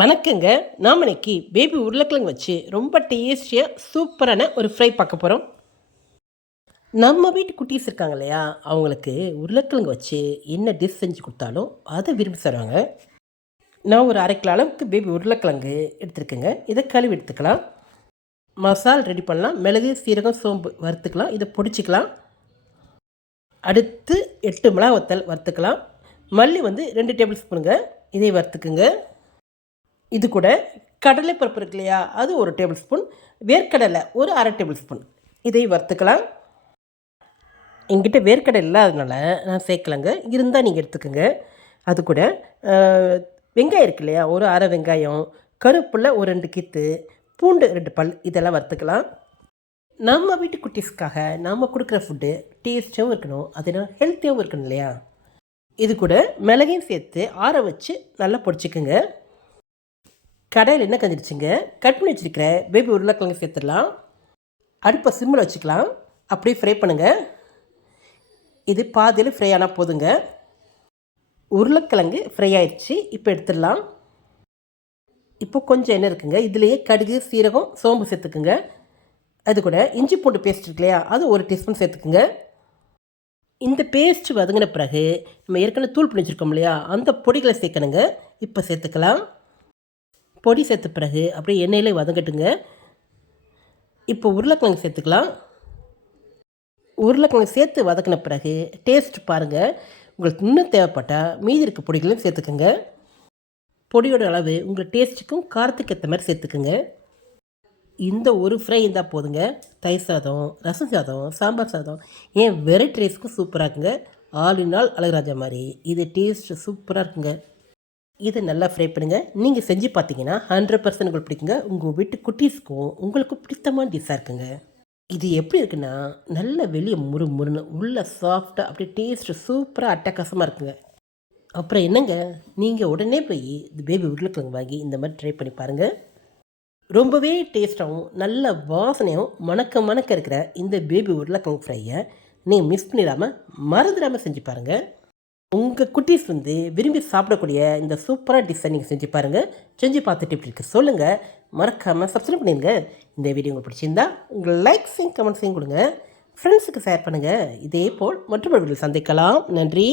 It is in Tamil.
வணக்கங்க. நாம் இன்னைக்கு பேபி உருளைக்கிழங்கு வச்சு ரொம்ப டேஸ்டியாக சூப்பரான ஒரு ஃப்ரை பார்க்க போகிறோம் நம்ம வீட்டு குட்டீஸ் இருக்காங்க இல்லையா? அவங்களுக்கு உருளைக்கிழங்கு வச்சு என்ன டிஷ் செஞ்சு கொடுத்தாலும் அதை விரும்பி தருவாங்க. நான் ஒரு அரை கிலோ அளவுக்கு பேபி உருளைக்கிழங்கு எடுத்துருக்கேங்க. இதை கழுவி எடுத்துக்கலாம். மசால் ரெடி பண்ணலாம். மிளகு சீரகம் சோம்பு வறுத்துக்கலாம். இதை பொடிச்சிக்கலாம். அடுத்து எட்டு மிளகா வத்தல் வறுத்துக்கலாம். மல்லி வந்து ரெண்டு டேபிள் ஸ்பூனுங்க இதை வறுத்துக்குங்க. இது கூட கடலை பருப்பு இருக்கு இல்லையா? அது ஒரு டேபிள் ஸ்பூன் வேர்க்கடலை ஒரு அரை டேபிள் ஸ்பூன் இதை வறுத்துக்கலாம். எங்கிட்ட வேர்க்கடலை இல்லாததுனால நான் சேர்க்கலைங்க. இருந்தால் நீங்கள் எடுத்துக்கோங்க. அது கூட வெங்காயம் இருக்கு இல்லையா? ஒரு அரை வெங்காயம் கருப்பில் ஒரு ரெண்டு கித்து பூண்டு ரெண்டு பல் இதெல்லாம் வறுத்துக்கலாம். நம்ம வீட்டு குட்டீஸ்க்காக நம்ம கொடுக்குற ஃபுட்டு டேஸ்ட்டாகவும் இருக்கணும். அதனால் ஹெல்த்தியாகவும் இருக்கணும் இல்லையா? இது கூட மிளகையும் சேர்த்து ஆற வச்சு நல்லா பொடிச்சிக்கோங்க. கடையில் என்ன கஞ்சிருச்சுங்க கட் பண்ணி வச்சிருக்கிற பேபி உருளைக்கிழங்கு சேர்த்துடலாம். அடுப்பை சிம்மில் வச்சுக்கலாம். அப்படியே ஃப்ரை பண்ணுங்கள் இது பாதியில் ஃப்ரை ஆனால் போதுங்க. உருளைக்கிழங்கு ஃப்ரை ஆயிடுச்சு. இப்போ எடுத்துடலாம். இப்போ கொஞ்சம் எண்ணெய் இருக்குங்க. இதுலேயே கடுகு சீரகம் சோம்பு சேர்த்துக்குங்க. அது கூட இஞ்சி பூண்டு பேஸ்ட் இருக்கு இல்லையா? அது ஒரு டீஸ்பூன் சேர்த்துக்குங்க. இந்த பேஸ்ட் வதங்கின பிறகு நம்ம ஏற்கனவே தூள் பண்ணி வச்சுருக்கோம் இல்லையா? அந்த பொடிகளை சேர்க்கணுங்க. இப்போ சேர்த்துக்கலாம். பொடி சேர்த்த பிறகு அப்படியே எண்ணெயிலே வதங்கட்டுங்க. இப்போ உருளைக்கிழங்கு சேர்த்துக்கலாம். உருளைக்கிழங்கு சேர்த்து வதக்கின பிறகு டேஸ்ட் பாருங்கள் உங்களுக்கு இன்னும் தேவைப்பட்டால் மீதி இருக்க பொடிகளையும் சேர்த்துக்கோங்க. பொடியோட அளவு உங்கள் டேஸ்ட்டுக்கும் காரத்துக்கு ஏற்ற மாதிரி சேர்த்துக்குங்க. இந்த ஒரு ஃப்ரை இருந்தால் போதுங்க. தயிர் சாதம் ரசம் சாதம் சாம்பார் சாதம் ஏன் வெரைட்டி ரைஸ்க்கும் சூப்பராக இருக்குங்க. ஆல் இன் ஆல் அழகராஜா மாதிரி இது டேஸ்ட் சூப்பராக இருக்குங்க. இதை நல்லா ஃப்ரை பண்ணுங்கள் நீங்கள் செஞ்சு பார்த்தீங்கன்னா ஹண்ட்ரட் பர்சன்ட் உங்களுக்கு பிடிக்குங்க. உங்கள் வீட்டு குட்டீஸ்க்கும் உங்களுக்கும் பிடித்தமான டிஷ்ஷாக இருக்குங்க. இது எப்படி இருக்குன்னா நல்ல வெளியே முறு முறுன்னு உள்ள சாஃப்டாக அப்படியே டேஸ்ட்டு சூப்பராக அட்டகாசமாக இருக்குங்க. அப்புறம் என்னங்க? நீங்கள் உடனே போய் இந்த பேபி உருளைக்கிழங்கு வாங்கி இந்த மாதிரி ட்ரை பண்ணி பாருங்கள் ரொம்பவே டேஸ்ட்டாகவும் நல்ல வாசனையும் மணக்க மணக்க இருக்கிற இந்த பேபி உருளைக்கிழங்கு ஃப்ரையை நீங்கள் மிஸ் பண்ணிடாமல் மறந்துடாமல் செஞ்சு பாருங்கள் உங்கள் குட்டீஸ் வந்து விரும்பி சாப்பிடக்கூடிய இந்த சூப்பராக டிஷ்ஷை நீங்கள் செஞ்சு பாருங்கள் செஞ்சு பார்த்துட்டு இப்படி இருக்கு சொல்லுங்கள் மறக்காமல் சப்ஸ்கிரைப் பண்ணிடுங்க. இந்த வீடியோ உங்களுக்கு பிடிச்சிருந்தா உங்கள் லைக்ஸையும் கமெண்ட்ஸையும் கொடுங்க. ஃப்ரெண்ட்ஸுக்கு ஷேர் பண்ணுங்கள் இதே போல் மற்றொரு வீடியோவில் சந்திக்கலாம். நன்றி.